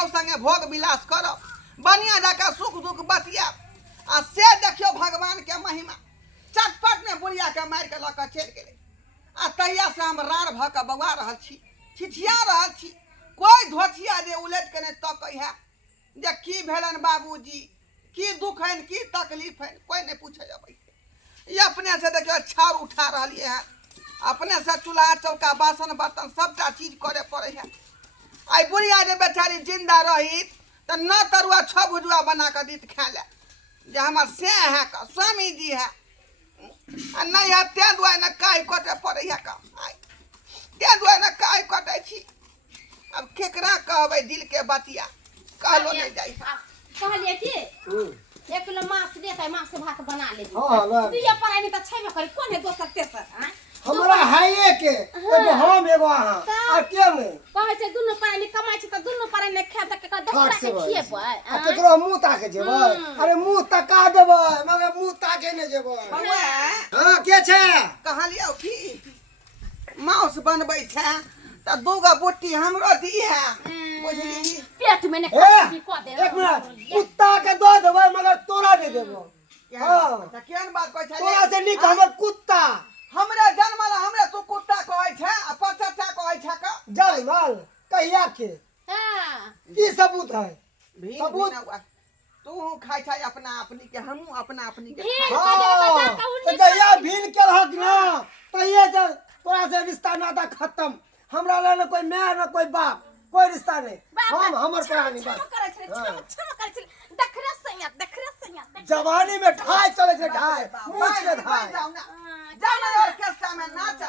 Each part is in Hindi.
बहू संगे भोग विलास करब, बढ़िया जाकर सुख दुख बतिया आ से देखियो भगवान के महिमा। चटपट में बुढ़िया के मार के लऽ चल गेले आ तहिया से हम रार भ के बौआ रहल छी, छिछिया रहल छी। कोई धोतिया जे उलट के नहीं तकै है जे की भेलन बाबूजी, की दुख है, की तकलीफ है, कोई नहीं पूछे अबै। ये अपने से देखियो छाड़ उठा रही है, अपने से चूल्हा चौका बासन बर्तन सबटा चीज करे पड़े है। आई बुढ़िया जे बेचारी जिंदा रही तो न तरुआ छ भुजुआ बना के दीत खाए ले जे हमार से है का स्वामी जी है आ नहीं है ते दुआ न काई कटे पड़े है का ते दुआ न काई कटे छी। अब केकरा कहबै दिल के बतिया कहलो नहीं जाई। कहलिए कि 1 किलो मांस देतै, मांस भात बना ले। हां दिया पर आनी त छैबे करे, कोन है दोसर तेसर? हां हमरा हाये के एगो हम एगो अहाँ आ के में कहै छै दुनु पानी कमाइ छै त दुनु पानी ने खाए त केकर दोसरा के खिएबै। आ केकरो मुंह ताके जेबै? अरे मुंह तका देबै मगर मुंह ताके ने जेबै। हां के छै कहलियो की मांस बनबै छै त दूगो बुट्टी हमरो दी है, बुझली? पेट में ने खा क दे। एक मिनट कुत्ता के दो देबै मगर तोरा नहीं देबो। हां त केहन बात कहै छै? तोरा से नीक हमर कुत्ता हमरे जन्मला हमरे तू कुत्ता कहै छै आ पचटा कहै छै का जन्मल कहिया के? हां की सबूत है? सबूत तू खाइ छै अपना अपनी के, हमहू अपना अपनी के। हां तो कहिया भीन के रहक ना तहिया तोरा से रिश्ता नाता खत्म। हमरा ले न कोई माय न कोई बाप, कोई रिश्ता नहीं। हम हमर प्राणी बस जवानी में ढाई चले छै, ढाई मूछ के ढाई जाना ऑर्केस्ट्रा में नाच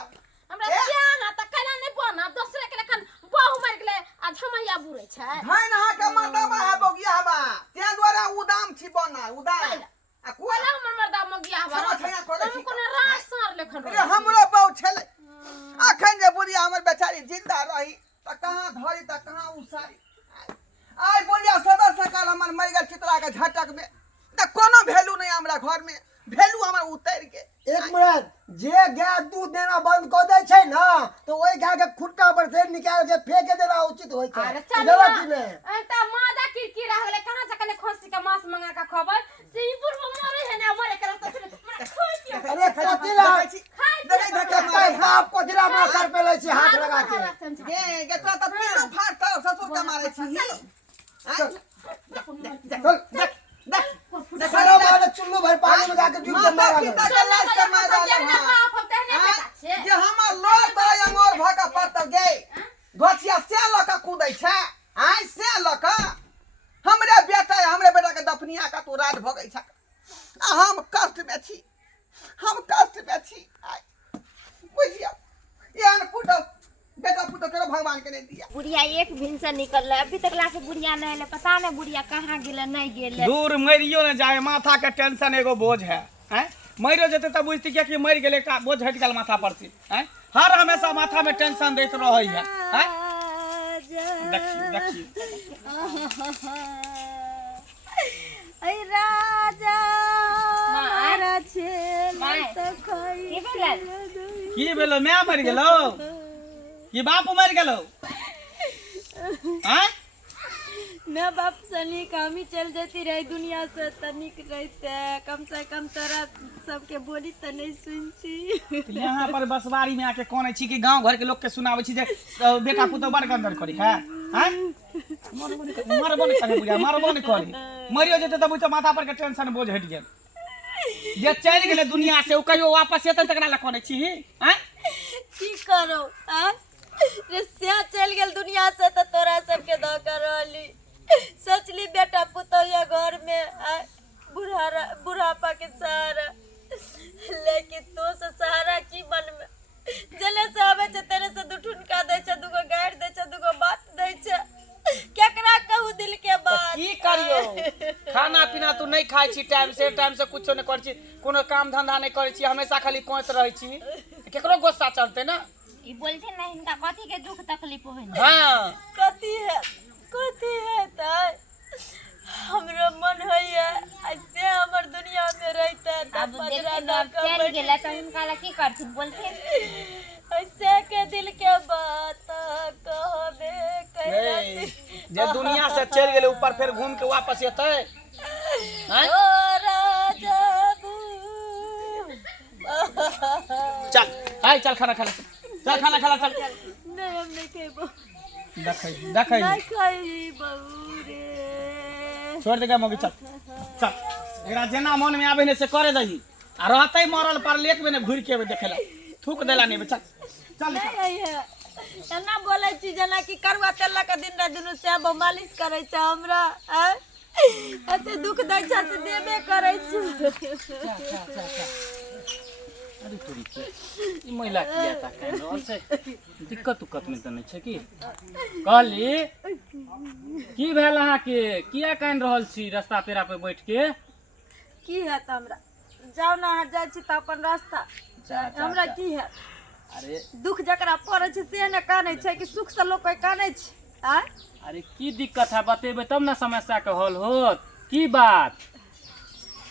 हमरा सियाहा त कला नहीं बना दूसरे के लेखन बहु मर गेले आ झमैया बुरै छै। धान हा के मर्दबा है बोगिया बा ते द्वारा उदाम छी बना उदाम आ कोला हमर मर्दा मगिया बा हम कोनो राज सार लेखन रे हमरो बहु छले। अखन जे बुढ़िया हमर बेचारी जिंदा रही त कहां धरी त कहां उसारी। आई बुढ़िया सब सकाल हमर मर गेल चित्रा के झटक में त कोनो वैल्यू नहीं हमरा घर में, वैल्यू हमर उतर के। एक मिनट जे गाय दूध देना बंद कर दे छै ना तो ओई गाय के खुट्टा पर से निकाल के फेंक देना उचित होय छै। अरे चल त मादा किरकिर रहले कहां से कने खस्सी के मांस मंगा के खबर से ई बुढ़वा मरे है ना मरे कर त खोइ दियो। अरे कतिला देखै धक्का मारे बाप कोथिला मार पे ले छी हाथ लगा के गे तो त पीलो फाट त ससुर के मारे छी। चल सारा वाला चुल्लू भर पानी में जाके डूब के मारा जे हमर लोर त अंगोर भ के पत गे घोचिया से ल के कूदै छै। आई से ल के हमरे बेटा के दफनिया का तू रात भगै छ आ हम कष्ट में छी, हम कष्ट में छी। आई बुझिया यान पुतो बेटा पुतो तेरे भगवान के नहीं दिया। बुढ़िया एक दिन से निकल रहा अभी तक लाके बुढ़िया नहीं ले, पता नहीं बुढ़िया कहाँ गेले नहीं गेले। दूर मरियो न जाए, माथा के टेंशन एगो बोझ है। हैं मरियो जते त बुझती के कि मर गेले का बोझ हट गेल माथा पर से। हैं हर हमेशा माथा में टेंशन देत रहै है। हैं देखिए ऐ राजा मारा छे त खई की भेलो? मैं मर गेलो कि बाप मर गेलो? हैं मैं बाप सनी कामी चल जाती रही दुनिया से तनिक रहते, कम से कम तोरा सबके बोली त नहीं सुनची। यहाँ पर बसवारी में आके कोने छी कि गांव घर के लोग के सुनावे छी जे बेटा पुतो बड़ गंदर करी है। हैं मारबो नहीं करे बुझा, मारबो नहीं करे। मरियो जते त बुझ माथा पर के टेंशन बोझ हट गेल। जे चल गेले दुनिया से ओ कहियो वापस एतन तकरा ला कोने छी। हैं की करो आ रे से चल गेल दुनिया से त तोरा सबके द करली सोचली बेटा पुतौया घर में बुढ़ापा के सहारा, लेकिन तो से सहारा की बन में जले से आवे छ तेरे से दू ठुनका दे छ, दुगो गाड़ दे छ, दुगो बात दे छ, केकरा कहू दिल के बात। की करियो खाना पीना तू नहीं खाई छी टाइम से कुछो नहीं करै छी, कोनो काम धंधा नहीं करै छी, हमेशा खाली कोइत रहै छी। केकरो गुस्सा चढ़ते ना ई बोलथे ना इनका कथी के दुख तकलीफ होय। हां कथी है त हमरो मन होइए ऐसे हमर दुनिया में रहता त पजरा ना चल गेला त इनका ला की करथि बोलथे ऐसे के दिल के बात कहबे जे दुनिया से चल गेले ऊपर फिर घूम के वापस एतै हैं? चल हाय चल खाना खा ले चल खाना खा ले चल नहीं हम नहीं खेबो देखै देखै नहीं खाई बहू रे छोड़ दे के मौगी चल चल एकरा जेना मन में आवे ने से करे दही आ रहतै मरल पर लेक में ने घुर के देखेला थूक देला नहीं चल चल नहीं आई है एना बोलै छी जेना कि करवा तेल का दिन रात दुनू से मालिश करै छ हमरा एते दुख दै छ से देबे करै छी अरे तोरी के ई महिला किया ता कहन रहल छै दिक्कत उक्कत में त नहीं छै की कहली की भेल अहाँ के किया कहन रहल छी रास्ता पेरा पे बैठ के की है त हमरा जाओ ना हट जाइ छी त अपन रास्ता हमरा की है अरे दुख जकरा पड़ै छै से ने कानै छै कि सुख से लोग कोई कानै छै आ अरे की दिक्कत है बतेबे तब ना समस्या के हल होत की बात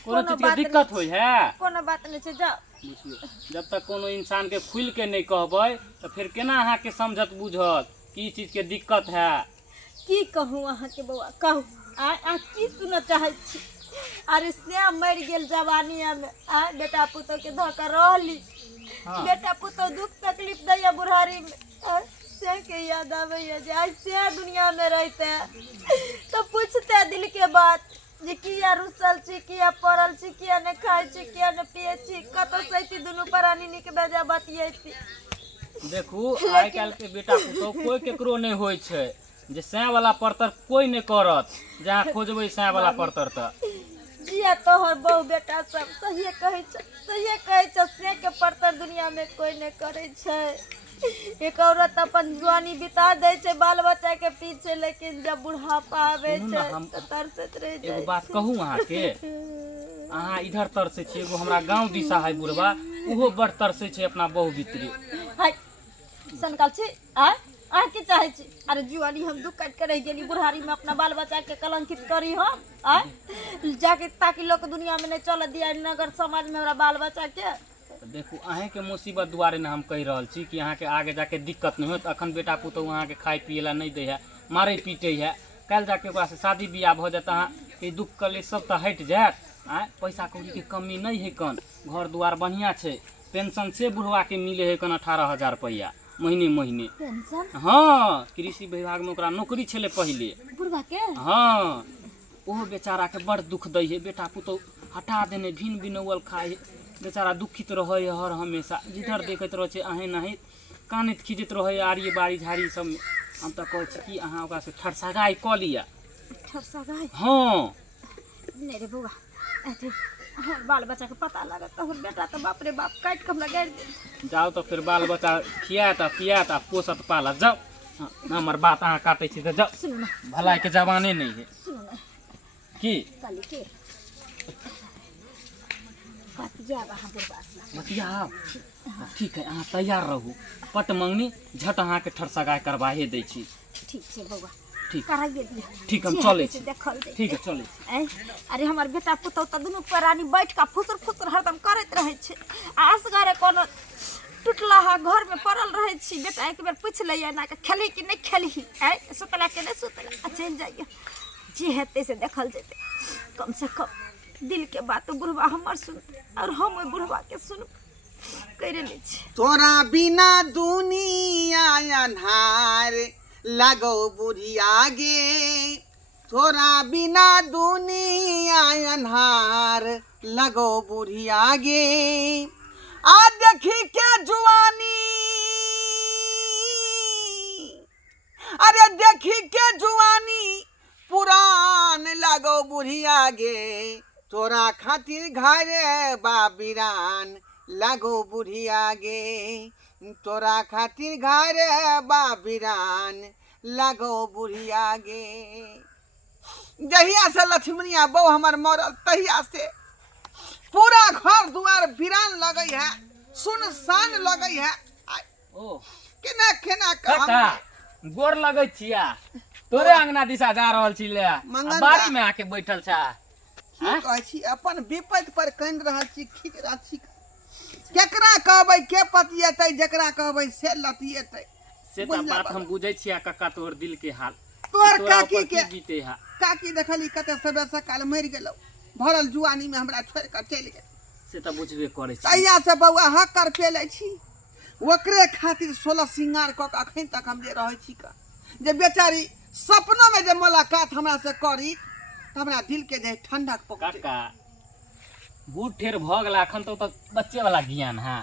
कोनो चीज के दिक्कत होय है कोनो बात नहीं छै जाओ बुझियो जब तक कोनो इंसान के खुल के नहीं कहबै तो फिर केना अहाँ के समझत बुझत की चीज के दिक्कत है की कहूँ अहाँ के बउआ कहू आ की सुनऽ चाहै छी अरे से मर गेल जवानी में आ बेटा पुतो के धोकर रहली हाँ। बेटा पुतो दुख तकलीफ दैया बुढ़ारी में से के याद आवे जे आज से दुनिया में रहते तो पूछते दिल के बात जे किया रुसल छी किया पड़ल छी किया ने खाइ छी किया ने पिए छी कतो सैती दुनू प्राणी निक बेजा बतियैती देखू आइ काल्हि के बेटा पुतौ कोई केकरो नहीं होय छै जे सै वाला परतर कोई नहीं करत जहाँ खोजबै सै वाला परतर त जिया तोहर बहु बेटा सब सहिए कहै छ से के परतर दुनिया में कोई नहीं करे छै एक औरत अपन जवानी बिता दे छै बाल बच्चा के पीछे लेकिन जब बुढ़ापा आवे छै त तरसत रह एगो जाय बात कहूँ अहाँ के अहाँ इधर तरसे छी एगो हमरा गांव दिशा है बुढ़वा उहो बड़ तरसे छै अपना बहु भीतरी हाय सनकाल छी आ की चाहे छी अरे जुआनी हम दुख काट के रह गेली बुढ़ारी में अपना बाल बच्चा के कलंकित करी हम आ जाके ताकि लोग दुनिया में नहीं चल दिया नगर समाज में हमरा बाल बच्चा के देखू अहें के मुसीबत दुआरे ने हम कह रहल छी कि अहाँ के आगे जाके दिक्कत नहीं होत अखन बेटा पुतौ अहाँ के खाए पिए ला नहीं दे है मारे पीटे है कल जाके ओकरा से शादी बियाह भ जात अहाँ के दुख कले सब त हट जात आ पैसा कौड़ी के कमी नहीं है कन घर दुआर बढ़िया छै पेंशन से बुढ़वा के मिले है कन 18,000 रुपया महीने पेंशन हाँ कृषि विभाग में ओकरा नौकरी छले पहले बुढ़वा के हाँ ओहो बेचारा के बड़ दुख दै है बेटा पुतौ हटा देने भिन बिनौल खाए बेचारा दुखित रहे हर हमेशा जिधर देखत रहे छै अहें नहीं कानैत खिजैत रहे आरी बाड़ी झाड़ी सब में हम तो कहै छी कि अहाँ ओकरा से ठरसगाई क लिया ठरसगाई हाँ नहीं रे बउआ अथी हमर बाल बच्चा के पता लागत तो बेटा तो बाप रे बाप काट के हमरा गाड़ दे जाओ तो फिर बाल बच्चा खियात पियात पोसत पालत जाओ हाँ, हमर बात अहाँ काटै छी तो जाओ सुनो ना भलाई के जमाने नहीं है सुनो ना की काली के बतिया वहाँ बुढ़वा से बतिया ठीक है अहाँ तैयार रहू पट मंगनी झट अहाँ के ठरसगाई करवाहे दै छी ठीक छै बउआ ठीक कराइए दिया ठीक हम चले छी देखल दे ठीक है चले अरे हमर बेटा पुतौ त दुनू प्राणी बैठ के फुसर हरदम करैत रहे छै असगरे कोनो टूटला हा घर में पड़ल रहे छी बेटा एक बेर पूछ लइए ना के खेली कि नहीं खेली सुतला के नहीं सुतला आ चल जाइए जे हेते से देखल जेते कम से कम दिल के बात बुढ़वा हमर सुन और हम ओइ बुढ़वा के सुन करे ले छी तोरा बिना दुनिया अन्हार लगो बुढ़िया गे तोरा बिना दुनिया अन्हार लगो बुढ़िया गे आ देखी के जुआनी अरे देखी के जुआनी पुरान लगो बुढ़िया गे तोरा खातिर घरे बाबिरान लगो बुढ़िया गे तोरा खातिर घरे बाबिरान लगो बुढ़िया गे जहिया से लक्ष्मणिया बहू हमर मरल तहिया से पूरा घर दुआर वीरान लगई है सुनसान लगई है ओ केना केना काका गोर लगै छिया तोरे अंगना दिशा जा रहल छी ले मंगल बाड़ी बा। में आके बैठल छा की कहै छी अपन विपत्ति पर कन रहल छी खींच रहल छी केकरा कहबै के पतिएतै जकरा कहबै से लतिएतै से त बात हम बुझै छिया काका तोहर दिल के हाल तोर तोरा काकी ऊपर के की बीते है काकी देखली कते सबेर सकाल मरि गेलौ भरल जुआनी में हमरा छोड़ कर चलि गेल से तो बुझबे करे छी तहिया से बौआ हक कर पेले छी ओकरे खातिर 16 सिंगार क के अखन तक हम जे रहै छी का जे बेचारी सपनों में जे मुलाकात हमरा से करी त हमरा दिल के जे ठंडक पहुंचे काका बूढ़ ठेर भ गेला अखन तो तक बच्चे वाला ज्ञान है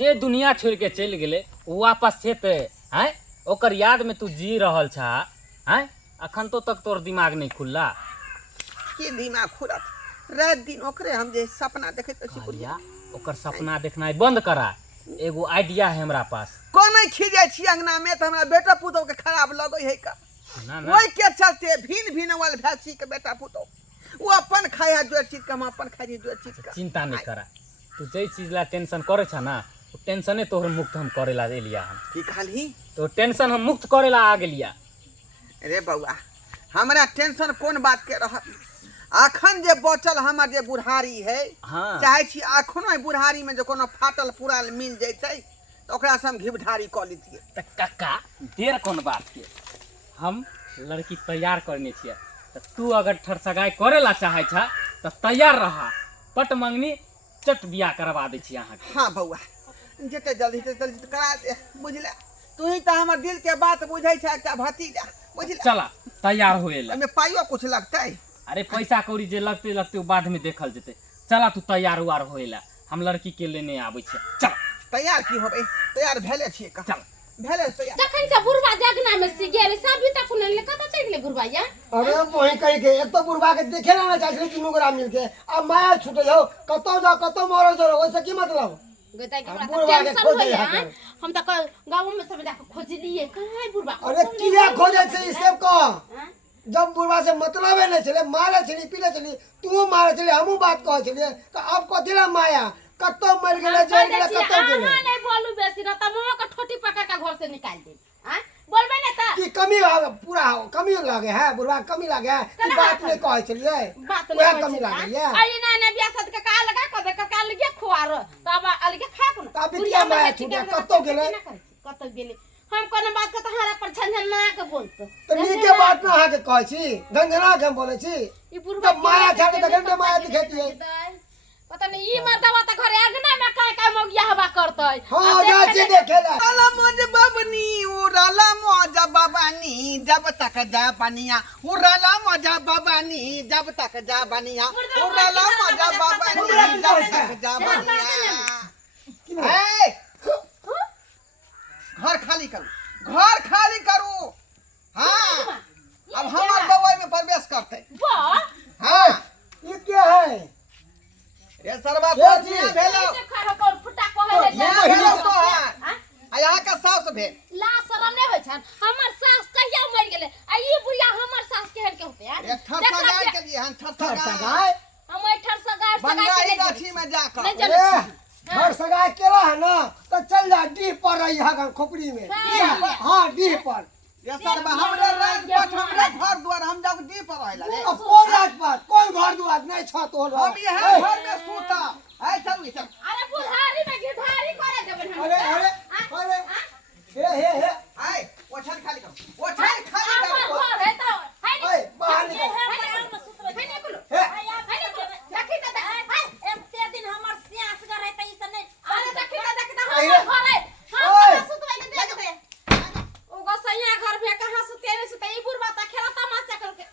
जे दुनिया छोड़ के चल गेले वो वापस हेते हैं ओकर याद में तू जी रहल छा हैं अखन तो तक तोर दिमाग नहीं खुलला के दिमाग खुलत रात दिन ओकरे हम जे सपना देखैत छी कहलिया ओकर सपना देखनाइ बंद करा एगो आइडिया है हमरा पास कोनै खिजे छी अंगना में त हमरा बेटा पुतौ के खराब लगै है का ना ना ओइ के चलते भिन भिन वाल भैंसी के बेटा पुतौ वो अपन खाय है जो चीज के हम अपन खाई जो चीज का चिंता नहीं करा तू जे चीज ला टेंशन करे छा ना वो टेंशने तोहर मुक्त हम करेला एलिया हम की कहली तो टेंशन हम मुक्त करेला आ गेलिया अरे बउआ हमरा टेंशन कोन बात के रहत अखन जे बचल हमर जे बुढ़ारी है हाँ चाहे छी अखनो बुढ़ारी में जो कोनो फाटल पुराल मिल जैतै तो ओकरा से हम घिबढारी क लितिए त काका देर कौन बात के हम लड़की तैयार करने छिए त तू अगर ठरसगाई करेला चाहे छा त तैयार रहा पट मंगनी चट बियाह करवा दे छी अहाँ के हाँ बउआ जते जल्दी से जल्दी करा दे बुझले तू ही त हमर दिल के बात बुझै छै एकटा भतीजा बुझले चला तैयार होएला एमे पाइयो कुछ लगतै अरे पैसा कौड़ी जे लगते लगते वो बाद में देखल जेते चला तू तैयार उआर होएला हम लड़की के लेने आबै छी चल तैयार की होबै तैयार भेले छिए का चल भेले तैयार जखन से बुढ़वा जगना में सी गेल सब भी तक उन्हें कत चल गेले बुढ़वा या अरे वही कही के एक तो बुढ़वा के देखे ना चाहे तीनों गोरा मिल के अब माया छूटे जाओ कतो जाओ कतो मारो जाओ वैसे की मतलब गोता के हम हमरा बुढ़वा के टेंशन खोजे होइए हाथे। हम त गांव में सब जाके खोज लिए कहां है बुढ़वा अरे किया खोजे से ई सब को हाँ? जब बुढ़वा से मतलब है नहीं चले मारे चली पीले चली तू मारे चले हमू बात कह चलिए तो अब को दिला माया कतो मर गेले जड़ गेले कतो गेले हां नहीं बोलू बेसी न त मोह का ठोटी पकड़ के घर से निकाल दे हां बोलबे न त की कमी पूरा कमी लगे है बुढ़वा कमी लगे है की बात नहीं कह चलिए बात वह नहीं कमी लगे है आई ना ना बियाह सद के का लगा का लगे खुआर तब अलगे खा को तब बिटिया माया छूटे कतो गेले कतो गेले हम कोनो बात के तहरा पर झंझना के बोलतो तो नीके बात ना आके कह छी धंधना के हम बोले छी ई बुढ़वा जब माया छाटे त घंटे माया दिखती है पता नहीं ई मर्दवा त घरे अंगना में का मोगिया हवा करतै हां जा छी देखेला उराला मौज बबनी उराला मौज बबनी जब तक जा बनिया उराला मौज बबनी जब तक जा बनिया उराला मौज बबनी जब तक जा बनिया ए घर खाली करू हाँ अब हमार बउआ में प्रवेश करते वाह हाँ ये क्या है ये सरवा ये को जी। दिया भेलो खरो कर फुटा कहले ये भेलो तो है आ यहाँ का सास भेल ला शरम नहीं होय छन हमर सास कहिया मर गेले आ ई बुढ़िया हमर सास केहन के होते यार ये ठरसा गाय के लिए हम ठरसा गाय गाय हम ठर सगार बंगाई गाठी में जाकर नहीं अरे चल घर सगाई केला है ना तो चल जा डी पर रही है खोपड़ी में हां डी पर ये सरवा हमरे राजपाट हमरे घर द्वार हम जाओ डी पर रहला रे अब कौन राजपाट कौन घर दुआर नहीं छत हो हम यहाँ घर में सूता है चल चल अरे बुढ़ारी में गिधारी करे देबन हम अरे अरे हे आए ओछन खाली कर ओछन खाली कर घर है तो है ओए बाहर निकल है निकलो हे है निकलो देखी त एते दिन हमर सियास गरे त ई सब नहीं अरे देखी त हमर घर है ओए। हां सुतवे के देख दे ओगो सैया घर में कहां सुते नहीं सुते ई बुढ़वा त खेला तमाशा करके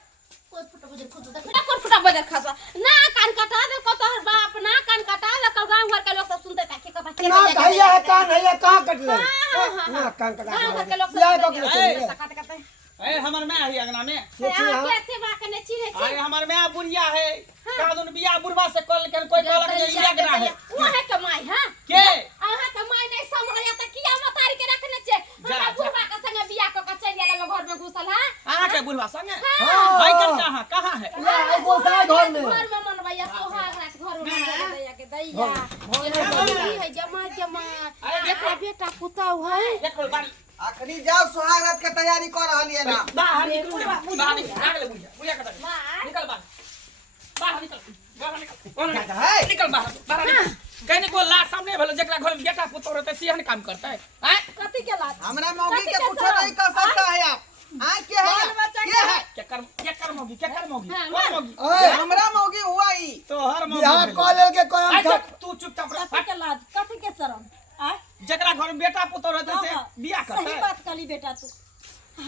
कोई फुटा बजर खुद देख कोई फुटा बजर खसा ना कान कटा दे को तोहर बाप ना कान कटा दे को गांव घर के लोग सब सुनते ता के ना भैया है कान है कहां कट ले हाँ। ना कान कटा गांव घर के लोग या सब को के कट कट ए हमर मैं है अंगना में कैसे बात ने चिरे अरे हमर मैं बुढ़िया है कादुन बिया बुढ़वा से कल के कोई कहलक जे इया गना है वो है कमाई हां के आहा कमाई नहीं समझया त किया मतारी के रखने छे हमरा बुढ़वा के संगे बियाह क चल गेला घर में घुसल हां अहाँ के बुढ़वा संगे हां भाई कर कहां है या बोसा घर में घर में मनवैया सोहाग रात घर में मनवैया दैया के दैया है जमा देखा बेटा पुताऊ है देखो बारी अखनी जाओ सुहागरात के तैयारी कर रहलिए ना बाहर निकल बाहर निकल आगे ले बुढ़िया के निकल बाहर निकल है निकल बाहर निकल कहने को ला सामने भेलो जकरा घर में बेटा पुतो रहते सिहन काम करता है हैं कथी के लात हमरा मौगी के कुछ नहीं कर सकता है आप आ के है मौगी केकर मौगी हाँ, कौन मौगी ओए हमरा मौगी हुआ ई तोहर मौगी बिहार भेलै। कॉलेज के कोई हम अच्छा, सब तू चुपचाप रह कथी के लाज कथी के शरम आय जकरा घर में बेटा पुतौह रहते से हाँ, बियाह सही करते बात कहली बेटा तू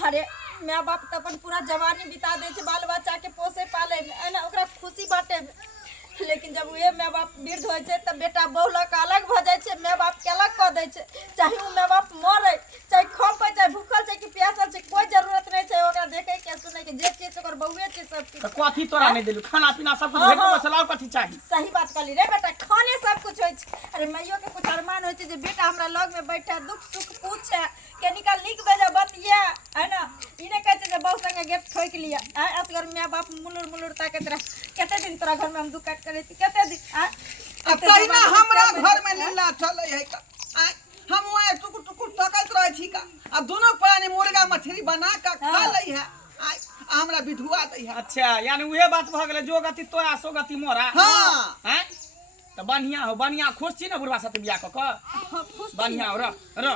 अरे माय बाप तो अपन पूरा जवानी बिता दे छै बाल बच्चा के पोसे पाले में है ना ओकरा खुशी बाटे में लेकिन जब उहे माय बाप वृद्ध होइ छै तब बेटा बहुलक अलग भ जाइ छै माय बाप के अलग क दै छै चाहे उ माय बाप मरे चाहे खोपे चाहे भूखल छै कि प्यासल छै कोई जरूरत नहीं छै ओकरा देखे के सुने के जे चीज ओकर बहुए छै सब चीज तो कथी तोरा नहीं देलू खाना पीना सब कुछ हाँ, भेट हाँ। मसाला और कथी चाहिए सही बात कहली रे बेटा खाने सब कुछ होइ छै अरे मैयो के कुछ अरमान होइ छै जे बेटा हमरा लग में बैठे दुख सुख पूछे केनिका लिख बेजा बतिया है ना ई ने कहै छै जे बहुत संगे गेट ठोक लिया आ असगर माय बाप मुलुर ताकत रह कते दिन तोरा घर में हम दुख काट करे छी कते दिन तहिना हमरा घर में लीला चले है का आय हम वहाँ टुकुर टुकुर तकत रहे छी का आ दोनों प्राणी मुर्गा मछली बना के खा ले है आय आ हमरा विधुआ दे है अच्छा यानी उहे बात भ गेलै जो गति तोरा सो गति मोरा हाँ। हैं तो बढ़िया हो बढ़िया खुश छी ना बुढ़वा साथे बियाह क के खुश बढ़िया हो र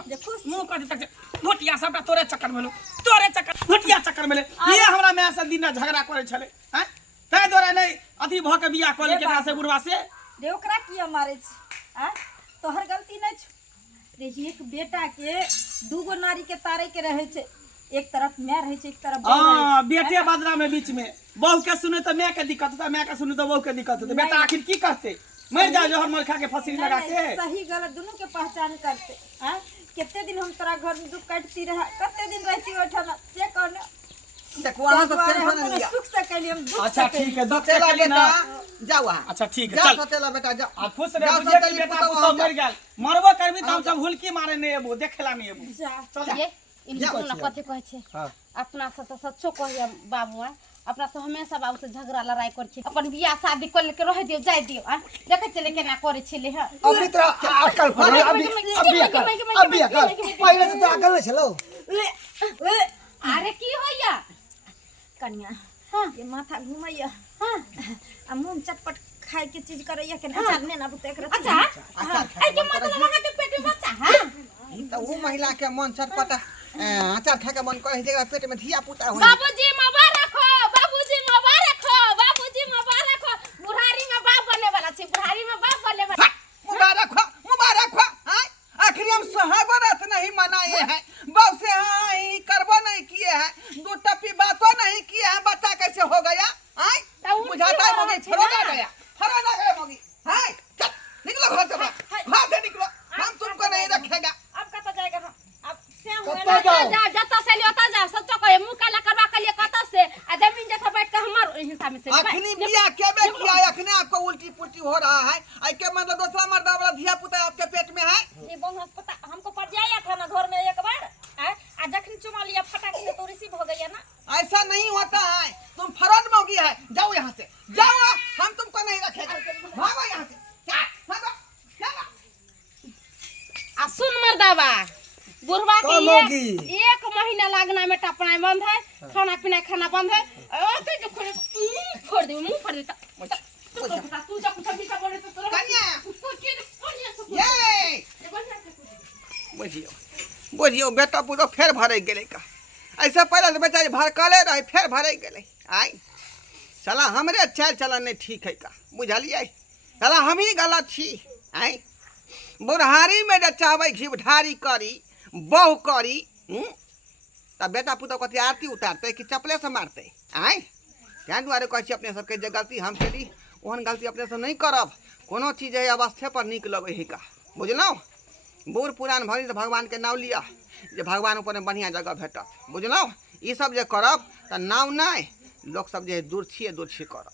जे खुश छी। मुंह कथी तक घोटिया सबटा तोरे चक्कर में तोरे चक्कर घोटिया चक्कर में ये हमरा में से दिन झगड़ा करे छले हैं तै द्वारा नहीं अथी भ के बियाह क ले केकरा से बुढ़वा से रे ओकरा किया मारे छी आ तोहर गलती नहीं छ रे एक बेटा के दूगो नारी के तारे के रहे छै एक तरफ मैं रहे छै एक तरफ बहू रहे छै। हां बेटे बदला में बीच में बहू के सुने तो मैं के दिक्कत होता मैं के सुने तो बहू के दिक्कत होता बेटा आखिर की करते मर जा जोहर मर खा के फसील लगा नहीं, के सही गलत दोनों के पहचान करते हैं कितने दिन हम तोरा घर में दुख काटती रहा कितने दिन रहती ओठना से कहने देखो वहाँ से हम टेंशन तोरा लिया सुख से कहली हम दुख अच्छा से ठीक है दुख सतेला के ना बेटा जाओ वहाँ अच्छा ठीक है जाओ चल सतेला बेटा जाओ आ खुश रह जाओ बुझे कि सतेली बेटा पुतौह पुतौह वहाँ मर गेल मरबो करबी त हम सब हुलकी मारे नहीं एबो देखेला नहीं एबो जा चल ये इनको जा, ना कथी कहै छै हां अपना से तो सच्चो कहिए बाबू अपना से हमेशा बाबू से झगड़ा लड़ाई कर छी अपन बियाह शादी कर लेके रह दियो जाय दियो देखे चले केना करे छले ह अभी तो अकल पर अभी अकल पहले तो अकल नहीं चलो अरे की होइया कन्या हां ये माथा घुमैया हां आ मुंह चटपट खाए के चीज करैया के अचार ने ना बुते एकरा अच्छा अच्छा ए के मतलब वहां के पेट में बच्चा हां ई तो वो महिला के मन चटपटा अचार खा के मन करे है जेकरा पेट में धिया पुता हो बाबूजी मुबारक हो बाबूजी मुबारक हो बाबूजी मुबारक हो बुढ़ारी में बाप बने वाला छी बुढ़ारी में बाप बने वाला मुबारक हो हां आखिर हम सुहावरत नहीं मनाए हैं बहु से हां करबो नहीं किए हैं दो टप्पी बातों नहीं किए हैं बच्चा कैसे हो गया हां बुझाता है मोगी फरोगा गया मोगी हां चल निकलो घर से बाहर घर से निकलो हम तुमको नहीं रखेगा अब कत जाएगा हम अब श्याम कत्ता जाओ जा जता से लियोता जा सच्चो कहे मुंह काला करवा के लिए कत से आ जमीन जथा बैठ के हमर हिस्सा में से अखनी बिया केबे किया है अखने आपको उल्टी पुल्टी हो रहा है आई के मतलब दूसरा मर्दा वाला धिया पुता आपके पेट में है ये बहुत पता हमको पड़ जाया था ना घर में एक बार आ जखन चुमा लिया फटाक से तो रिसीव हो गया ना ऐसा नहीं होता है तुम फरोड मोगी है जाओ यहाँ से जाओ हम तुमको नहीं रखेगा भागो यहाँ से भागो चलो आ सुन मर्दावा बुढ़वा का के मौगी? एक महीना लागना में टपना बंद है खाना पीना खाना बंद है और तो जो फोड़ दे मुंह फोड़ दे तू जा कुछ भी बोले तो तोरा कन्या कुछ ये बुझियो बेटा पूरा फेर भरे गेले का ऐसे पहले तो बेचारी भड़कले रहे फेर भरे गेले आई साला हमरे चाल चलन नहीं ठीक है का बुझलिए साला हम ही गलत छी आई बुढ़ारी में जे चाहबै घी ढारी करी बहु करी तब बेटा पुतौ कथी आरती उतारते कि चपले से मारते आई क्या दुआरे कहै छी अपने सबके जे गलती हम केली ओहन गलती अपने से नहीं करब कोनो चीज है अवस्थे पर नीक लगे है का बुझलौं बूढ़ पुरान भरी तो भगवान के नाम लिया जे भगवान ऊपर में बढ़िया जगह भेटत बुझलौं ई सब जे करब त नाम नहीं लोग सब जे दूर छी करब